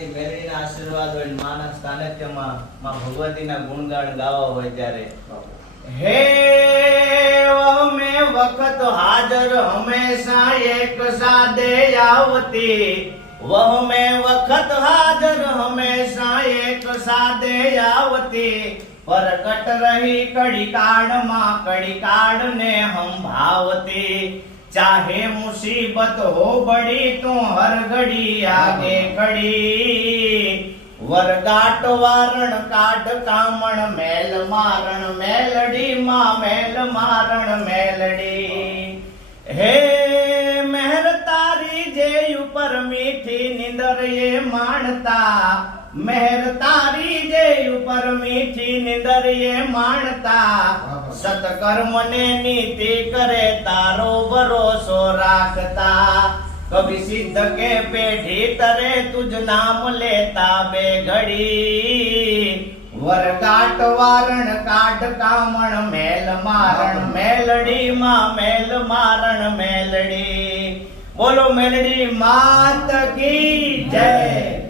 આવતી મેળવીના આશીર્વાદ હોય માના સ્થાનિકમાં માં ભગવતીના ગુણગાન ગાવા હોય ત્યારે હે મેં વખત હાજર હંમેશા એક સાદે આવતી વહ મેં વખત હાજર હંમેશા એક સાદે આવતી પરકટ રહી કડી કાળ ને સંભાવતી चाहे मुसीबत हो बड़ी तू हर घड़ी आगे खड़ी वरगाट वारण काट कामण मेल मारण मेलडी मां मेल मारण मेलडी हे मेहर तारी जे ऊपर मीठी निंदर ये मानता मेहर तारी जे ऊपर मीठी निंदर ये मानता सतकर्म ने नीति करे तारो भरोसो राखता कभी सिद्ध के पेढ़ी तरे तुझ नाम लेता बेघड़ी वरगाट वारण काट कामण मेल मारण मेलडी मां मेल मारण मेलडी बोलो मेलडी मात की जय।